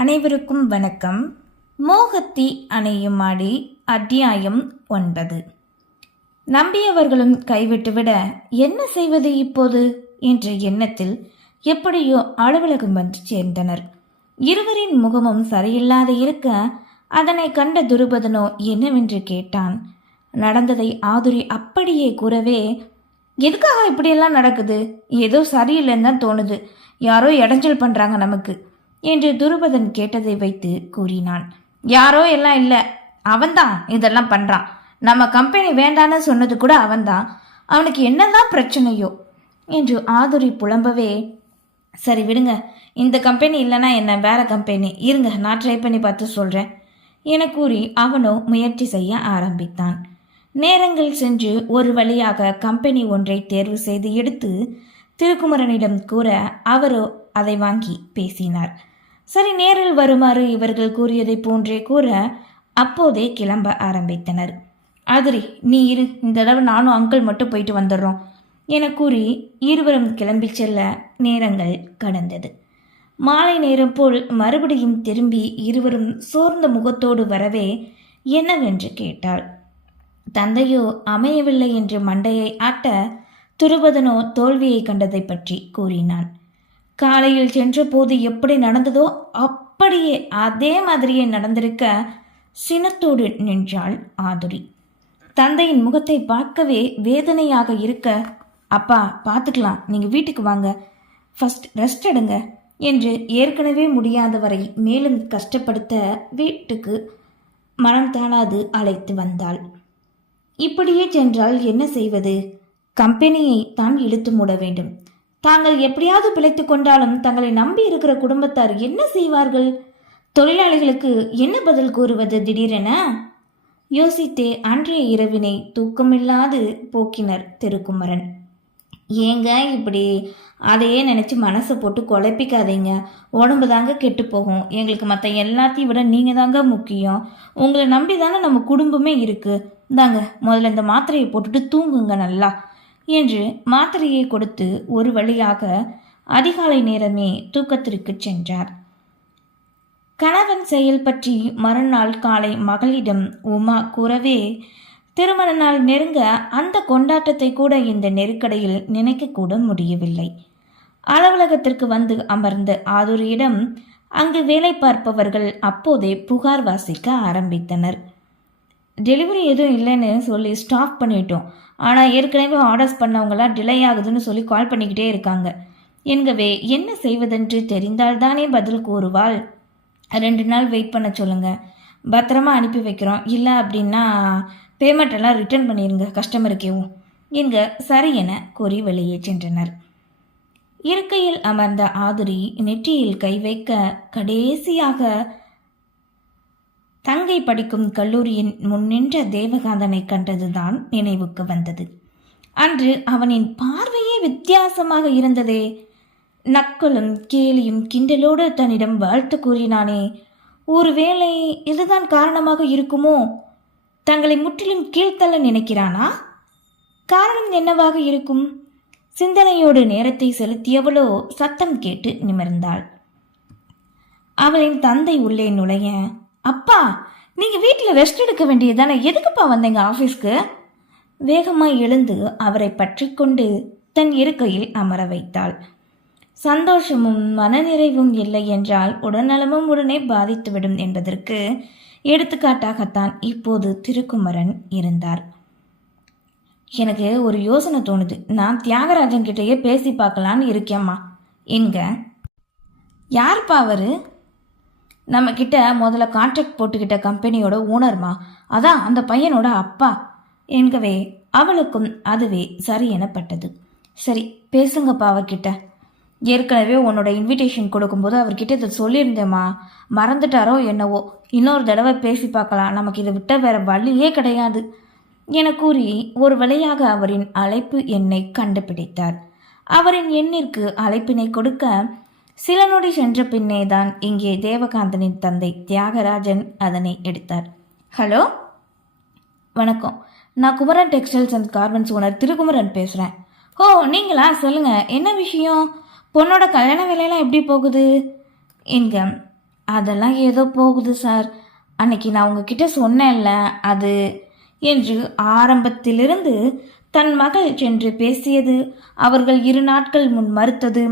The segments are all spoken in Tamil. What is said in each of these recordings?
அனைவருக்கும் வணக்கம். மோகத்தி அணையும் ஆடி அத்தியாயம் ஒன்பது. நம்பியவர்களும் கைவிட்டுவிட என்ன செய்வது இப்போது? என்ற எண்ணத்தில் எப்படியோ அலுவலகம் வந்து சேர்ந்தனர். இருவரின் முகமும் சரியில்லாத இருக்க அதனை கண்ட துருபதனோ என்னவென்று கேட்டான். நடந்ததை ஆதுரி அப்படியே கூறவே எதுக்காக இப்படியெல்லாம் நடக்குது? ஏதோ சரியில்லைன்னு தான் தோணுது. யாரோ இடைஞ்சல் பண்ணுறாங்க நமக்கு. என்று துருபதன் கேட்டதை வைத்து கூறினான். யாரோ எல்லாம் இல்லை அவன்தான் இதெல்லாம் பண்ணுறான் நம்ம கம்பெனி வேண்டான்னு சொன்னது கூட அவன்தான். அவனுக்கு என்னதான் பிரச்சனையோ? என்று ஆதுரி புலம்பவே சரி விடுங்க இந்த கம்பெனி இல்லைன்னா என்ன வேற கம்பெனி இருங்க நான் ட்ரை பண்ணி பார்த்து சொல்கிறேன் என கூறி அவனோ முயற்சி செய்ய ஆரம்பித்தான். நேரங்கள் சென்று ஒரு வழியாக கம்பெனி ஒன்றை தேர்வு செய்து எடுத்து திருக்குமரனிடம் கூற அவரோ அதை வாங்கி பேசினார். சரி நேரில் வருமாறு இவர்கள் கூறியதை போன்றே கூற அப்போதே கிளம்ப ஆரம்பித்தனர். ஆதிரி நீ இரு. இந்த தடவை நானும் அங்கிள் மட்டும் போயிட்டு வந்துடுறோம் என கூறி இருவரும் கிளம்பி செல்ல நேரங்கள் கடந்தது. மாலை நேரம் போல் மறுபடியும் திரும்பி இருவரும் சோர்ந்த முகத்தோடு வரவே என்னவென்று கேட்டாள். தந்தையோ அமையவில்லை என்று மண்டையை ஆட்ட துருபதனோ தோல்வியை கண்டதை பற்றி கூறினான். காலையில் சென்றபோது எப்படி நடந்ததோ அப்படியே அதே மாதிரியே நடந்திருக்க சினத்தோடு நின்றாள் ஆதுரி. தந்தையின் முகத்தை பார்க்கவே வேதனையாக இருக்க அப்பா பார்த்துக்கலாம் நீங்கள் வீட்டுக்கு வாங்க. ஃபர்ஸ்ட் ரெஸ்ட் எடுங்க என்று ஏற்கனவே முடியாதவரை மேலும் கஷ்டப்படுத்த வீட்டுக்கு மனம் தானாது அழைத்து வந்தாள். இப்படியே சென்றால் என்ன செய்வது? கம்பெனியை தான் இழுத்து மூட வேண்டும். தாங்கள் எப்படியாவது பிழைத்து கொண்டாலும் தங்களை நம்பி இருக்கிற குடும்பத்தார் என்ன செய்வார்கள்? தொழிலாளிகளுக்கு என்ன பதில் கூறுவது திடீரென? யோசித்தே அன்றைய இரவினை தூக்கமில்லாது போக்கினர் திருக்குமரன். ஏங்க இப்படி? அதையே நினச்சி மனசை போட்டு குழப்பிக்காதீங்க. உடம்பு தாங்க கெட்டு போகும். எங்களுக்கு மற்ற எல்லாத்தையும் விட நீங்கள் தாங்க முக்கியம். உங்களை நம்பி தானே நம்ம குடும்பமே இருக்குது இந்தாங்க முதல்ல இந்த மாத்திரையை போட்டுட்டு தூங்குங்க நல்லா. என்று மாத்திரையை கொடுத்து ஒரு வழியாக அதிகாலை நேரமே தூக்கத்திற்கு சென்றார். கணவன் செயல் பற்றி மறுநாள் காலை மகளிடம் உமா கூறவே திருமண நாள் நெருங்க அந்த கொண்டாட்டத்தை கூட இந்த நெருக்கடியில் நினைக்கக்கூட முடியவில்லை. அலுவலகத்திற்கு வந்து அமர்ந்த ஆதுரியிடம் அங்கு வேலை பார்ப்பவர்கள் அப்போதே புகார் வாசிக்க ஆரம்பித்தனர். டெலிவரி எதுவும் இல்லைன்னு சொல்லி ஸ்டாப் பண்ணிட்டோம். ஆனால் ஏற்கனவே ஆர்டர்ஸ் பண்ணவங்களாம் டிலே ஆகுதுன்னு சொல்லி கால் பண்ணிக்கிட்டே இருக்காங்க. என்கவே என்ன செய்வதென்று தெரிந்தால்தானே பதில் கூறுவாள்? ரெண்டு நாள் வெயிட் பண்ண சொல்லுங்க. பத்திரமா அனுப்பி வைக்கிறோம். இல்லை அப்படின்னா பேமெண்ட் எல்லாம் ரிட்டர்ன் பண்ணிடுங்க கஸ்டமருக்கேவும் என்க சரி என கூறி வெளியே சென்றனர். இருக்கையில் அமர்ந்த ஆதுரி நெற்றியில் கை வைக்க கடைசியாக தங்கை படிக்கும் கல்லூரியின் முன்னின்ற தேவகாந்தனை கண்டதுதான் நினைவுக்கு வந்தது. அன்று அவனின் பார்வையே வித்தியாசமாக இருந்ததே. நக்கலும் கேலியும் கிண்டலோடு தன்னிடம் வாழ்த்து கூறினானே ஒருவேளை இதுதான் காரணமாக இருக்குமோ? தங்களை முற்றிலும் கீழ்த்தள்ள நினைக்கிறானா? காரணம் என்னவாக இருக்கும்? சிந்தனையோடு நேரத்தை செலுத்தியவளோ? சத்தம் கேட்டு நிமிர்ந்தாள். அவளின் தந்தை உள்ளே நுழைய அப்பா நீங்க வீட்டில் ரெஸ்ட் எடுக்க வேண்டியதானே எதுக்குப்பா வந்தீங்க ஆஃபீஸ்க்கு வேகமாய் எழுந்து அவரை பற்றி கொண்டு தன் இருக்கையில் அமர வைத்தாள். சந்தோஷமும் மனநிறைவும் இல்லை என்றால் உடல்நலமும் உடனே பாதித்துவிடும் என்பதற்கு எடுத்துக்காட்டாகத்தான் இப்போது திருக்குமரன் இருந்தார். எனக்கு ஒரு யோசனை தோணுது. நான் தியாகராஜன் கிட்டேயே பேசி பார்க்கலான்னு இருக்கேம்மா. எங்க யார்ப்பா அவரு? நம்ம கிட்ட முதல்ல கான்ட்ராக்ட் போட்டுக்கிட்ட கம்பெனியோட ஓனர்மா அதான் அந்த பையனோட அப்பா. என்கவே அவளுக்கும் அதுவே சரி எனப்பட்டது. சரி பேசுங்கப்பா அவர்கிட்ட. ஏற்கனவே உன்னோட இன்விடேஷன் கொடுக்கும்போது அவர்கிட்ட இதை சொல்லியிருந்தேம்மா. மறந்துட்டாரோ என்னவோ? இன்னொரு தடவை பேசி பார்க்கலாம். நமக்கு இதை விட்ட வேற வழியே கிடையாது. என கூறி ஒரு வழியாக அவரின் அழைப்பு எண்ணை கண்டுபிடித்தார். அவரின் எண்ணிற்கு அழைப்பினை கொடுக்க சில நொடி சென்ற பின்னே தான் இங்கே தேவகாந்தனின் தந்தை தியாகராஜன் அதனை எடுத்தார். ஹலோ? வணக்கம். நான் Kumaran textiles and garments owner Thirukumaran பேசுகிறேன் ஓ நீங்களா? சொல்லுங்கள் என்ன விஷயம்? பொண்ணோட கல்யாண வேலையெல்லாம் எப்படி போகுது? என்க அதெல்லாம் ஏதோ போகுது சார். அன்னைக்கு நான் உங்ககிட்ட சொன்னேன்ல அது என்று ஆரம்பத்திலிருந்து தன் மகள் சென்று பேசியது அவர்கள் இரு நாட்கள் முன் மறுத்தது.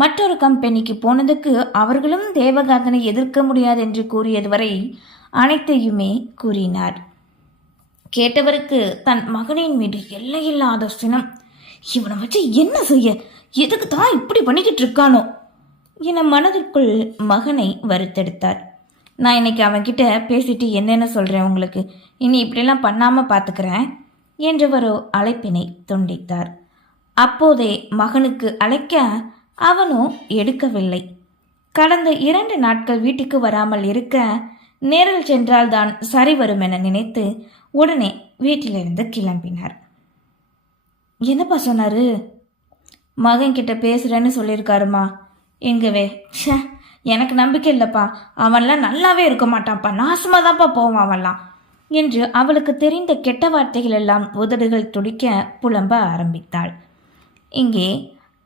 மற்றொரு கம்பெனிக்கு போனதுக்கு அவர்களும் தேவகாந்தனை எதிர்க்க முடியாது என்று கூறியது வரை அனைத்தையுமே கூறினார். கேட்டவருக்கு தன் மகனின் மீது எல்லையில்லாத சினம். இவனை வச்சு என்ன செய்ய? எதுக்கு தான் இப்படி பண்ணிக்கிட்டு இருக்கானோ? என மனதிற்குள் மகனை வருத்தெடுத்தார். நான் இன்னைக்கு அவன்கிட்ட பேசிட்டு என்னென்ன சொல்கிறேன் உங்களுக்கு? இனி இப்படிலாம் பண்ணாமல் பார்த்துக்கிறேன் என்றவரோ அழைப்பினை துண்டித்தார். அப்போதே மகனுக்கு அழைக்க அவனோ எடுக்கவில்லை. கடந்த இரண்டு நாட்கள் வீட்டுக்கு வராமல் இருக்க நேரில் சென்றால்தான் சரி வரும் என நினைத்து உடனே வீட்டிலிருந்து கிளம்பினார். என்னப்பா சொன்னாரு? மகன் கிட்ட பேசுறேன்னு சொல்லியிருக்காருமா? எங்கவே எனக்கு நம்பிக்கை இல்லைப்பா. அவன்லாம் நல்லாவே இருக்க மாட்டான்ப்பா. நாசமாக தான்ப்பா போவான் அவன்லாம். என்று அவளுக்கு தெரிந்த கெட்ட வார்த்தைகள் எல்லாம் உதடுகள் துடிக்க புலம்ப ஆரம்பித்தாள். இங்கே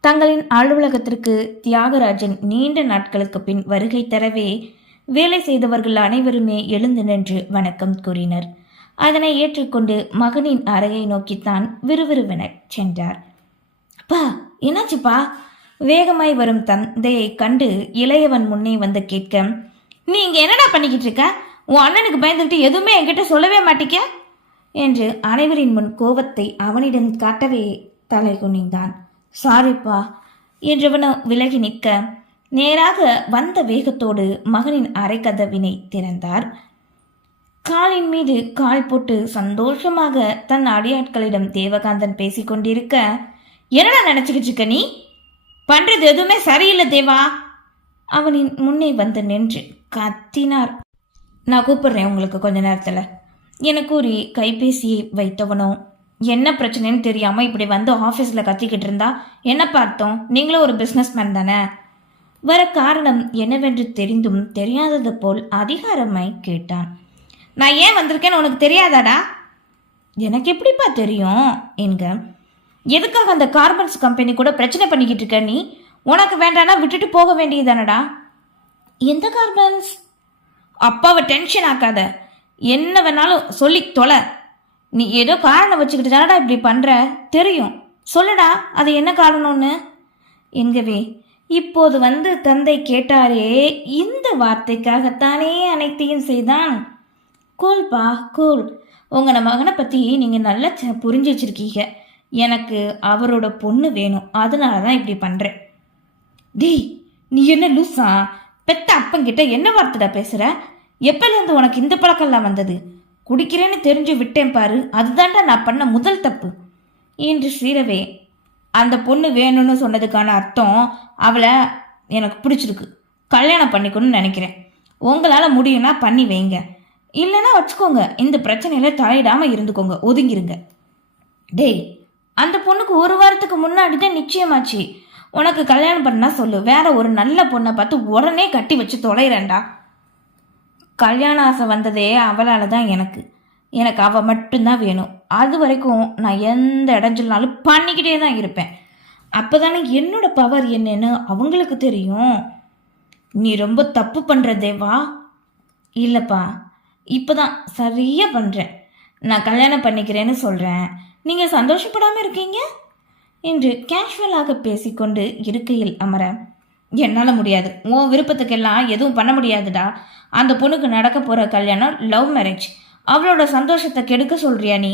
தங்களின் அலுவலகத்திற்கு தியாகராஜன் நீண்ட நாட்களுக்கு பின் வருகை தரவே வேலை செய்தவர்கள் அனைவருமே எழுந்து நின்று வணக்கம் கூறினர். அதனை ஏற்றுக்கொண்டு மகனின் அறையை நோக்கித்தான் விறுவிறுவென சென்றார். அப்பா என்னாச்சுப்பா? வேகமாய் வரும் தந்தையை கண்டு இளையவன் முன்னே வந்து கேட்க நீ என்னடா பண்ணிக்கிட்டு இருக்க? உன் அண்ணனுக்கு பயந்துக்கிட்டு எதுவுமே என்கிட்ட சொல்லவே மாட்டிக்க? என்று அனைவரின் முன் கோபத்தை அவனிடம் காட்டவே தலை குனிந்தான் சாரிப்பா என்றவனோ விலகி நிற்க நேராக வந்த வேகத்தோடு மகனின் அரைக்கதவினை திறந்தார். காலின் மீது கால் போட்டு சந்தோஷமாக தன் அடியாட்களிடம் தேவகாந்தன் பேசிக்கொண்டிருக்க என்னடா நினைச்சுக்கிட்டு இருக்க நீ? பண்றது எதுவுமே சரியில்லை தேவா. அவனின் முன்னே வந்து நின்று கத்தினார். நான் கூப்பிடுறேன் உங்களுக்கு கொஞ்ச நேரத்தில் என கூறி கைபேசியை வைத்தவனோ என்ன பிரச்சனைன்னு தெரியாமல் இப்படி வந்து ஆஃபீஸில் கத்திக்கிட்டு இருந்தா என்ன பார்த்தோம்? நீங்களும் ஒரு பிஸ்னஸ்மேன் தானே. வர காரணம் என்னவென்று தெரிந்தும் தெரியாதது போல் அதிகாரமாய் கேட்டான். நான் ஏன் வந்திருக்கேன்னு உனக்கு தெரியாதாடா? எனக்கு எப்படிப்பா தெரியும்? என்க. எதுக்காக அந்த கார்பன்ஸ் கம்பெனி கூட பிரச்சனை பண்ணிக்கிட்டு இருக்க நீ? உனக்கு வேண்டானா விட்டுட்டு போக வேண்டியதானடா எந்த கார்பன்ஸ் அப்பாவை டென்ஷன் ஆக்காத. என்ன வேணாலும் சொல்லி தொலை. நீ ஏதோ காரணம் வச்சுக்கிட்டு தானடா இப்படி பண்ணுற தெரியும். சொல்லுடா அது என்ன காரணம்னு? எங்கவே இப்போது வந்து தந்தை கேட்டாரே இந்த வார்த்தைக்காகத்தானே அனைத்தையும் செய்தான்? கூல்பா கூல். உங்கள் மகனை பற்றி நீங்கள் நல்லா ச- புரிஞ்சு வச்சுருக்கீங்க. எனக்கு அவரோட பொண்ணு வேணும். அதனால தான் இப்படி பண்ணுறேன் டேய் நீ என்ன லூசா? பெத்த அப்பங்கிட்ட என்ன வார்த்தைடா பேசுகிற எப்போலேருந்து உனக்கு இந்த பழக்கம்லாம் வந்தது? குடிக்கிறேன்னு தெரிஞ்சு விட்டேன் பாரு. அதுதான்டா நான் பண்ண முதல் தப்பு. என்று ஸ்ரீரவே அந்த பொண்ணு வேணும்னு சொன்னதுக்கான அர்த்தம் அவளை எனக்கு பிடிச்சிருக்கு. கல்யாணம் பண்ணிக்கணும்னு நினைக்கிறேன். உங்களால் முடியும்னா பண்ணி வைங்க. இல்லைன்னா வச்சுக்கோங்க. இந்த பிரச்சனையில தலையிடாமல் இருந்துக்கோங்க. ஒதுங்கிருங்க. டேய் அந்த பொண்ணுக்கு ஒரு வாரத்துக்கு முன்னாடி தான் நிச்சயமாச்சு. உனக்கு கல்யாணம் பண்ணால் சொல்லு. வேற ஒரு நல்ல பொண்ணை பார்த்து உடனே கட்டி வச்சு தொலைறேன்டா. கல்யாண ஆசை வந்ததே அவளால் தான் எனக்கு. எனக்கு அவள் மட்டும்தான் வேணும். அது வரைக்கும் நான் எந்த இடைஞ்சல்னாலும் பண்ணிக்கிட்டே தான் இருப்பேன். அப்போ தானே என்னோட பவர் என்னன்னு அவங்களுக்கு தெரியும். நீ ரொம்ப தப்பு பண்ணுற தேவா. இல்லைப்பா இப்போ தான் சரியாக பண்ணுறேன் நான் கல்யாணம் பண்ணிக்கிறேன்னு சொல்கிறேன் நீங்கள் சந்தோஷப்படாமல் இருக்கீங்க? என்று கேஷுவலாக பேசிக்கொண்டு இருக்கையில் அமர என்னால் முடியாது. உன் விருப்பத்துக்கெல்லாம் எதுவும் பண்ண முடியாதுடா. அந்த பொண்ணுக்கு நடக்க போகிற கல்யாணம் லவ் மேரேஜ் அவளோட சந்தோஷத்தை கெடுக்க சொல்கிறியா நீ?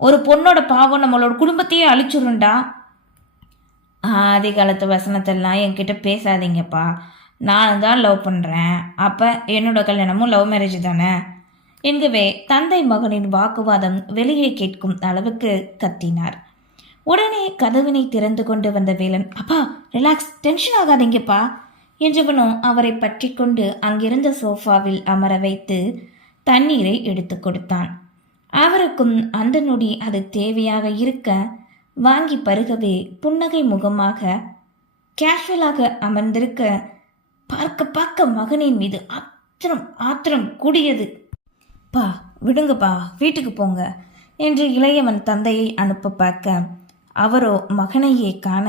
ஒரு பொண்ணோட பாவம் நம்மளோட குடும்பத்தையே அழிச்சுருண்டா ஆதி காலத்து வசனத்தெல்லாம் என்கிட்ட பேசாதீங்கப்பா. நான் தான் லவ் பண்ணுறேன் அப்போ என்னோட கல்யாணமும் லவ் மேரேஜ் தானே? என்கவே தந்தை மகனின் வாக்குவாதம் வெளியே கேட்கும் அளவுக்கு கத்தினார். உடனே கதவினை திறந்து கொண்டு வந்த வேலன் அப்பா ரிலாக்ஸ் டென்ஷன் ஆகாதீங்கப்பா என்றவனும் அவரை பற்றி கொண்டு அங்கிருந்த சோஃபாவில் அமர வைத்து தண்ணீரை எடுத்து கொடுத்தான். அவருக்கும் அந்த நொடி அது தேவையாக இருக்க வாங்கி பருகவே புன்னகை முகமாக கேஷுவலாக அமர்ந்திருக்க பார்க்க பார்க்க மகனின் மீது ஆத்திரம் ஆத்திரம் கூடியது. பா விடுங்கப்பா வீட்டுக்கு போங்க என்று இளையவன் தந்தையை அனுப்ப பார்க்க அவரோ மகனையே காண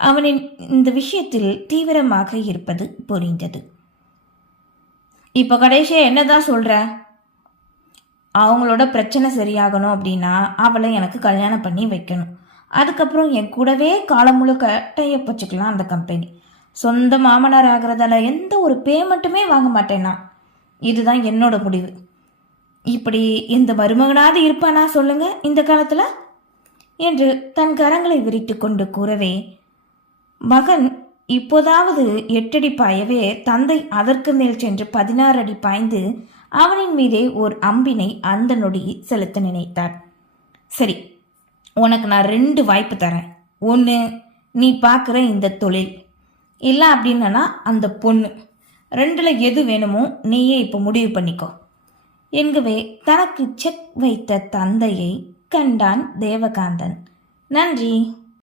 அவனின் இந்த விஷயத்தில் தீவிரமாக இருப்பது புரிந்தது. இப்போ கடைசியாக என்னதான் சொல்கிற அவங்களோட பிரச்சனை சரியாகணும் அப்படின்னா அவளை எனக்கு கல்யாணம் பண்ணி வைக்கணும். அதுக்கப்புறம் என் கூடவே காலம் முழுக்க டைப் வச்சுக்கலாம் அந்த கம்பெனி சொந்த மாமனார் ஆகிறதால எந்த ஒரு பேமெண்ட்டுமே வாங்க மாட்டேன்னா. இதுதான் என்னோட முடிவு. இப்படி இந்த மருமகனாவது இருப்பானா சொல்லுங்க இந்த காலத்தில்? என்று தன் கரங்களை விரித்து கொண்டு கூறவே மகன் இப்போதாவது எட்டடி பாயவே தந்தை அதற்கு மேல் சென்று பதினாறு அடி பாய்ந்து அவனின் மீதே ஓர் அம்பினை அந்த நொடி செலுத்த நினைத்தார். சரி உனக்கு நான் ரெண்டு வாய்ப்பு தரேன். ஒன்று நீ பார்க்குற இந்த தொழில். இல்லை அப்படின்னா அந்த பொண்ணு. ரெண்டில் எது வேணுமோ நீயே இப்போ முடிவு பண்ணிக்கோ. என்கவே தனக்கு செக் வைத்த தந்தையை கண்டான் தேவகாந்தன். நன்றி.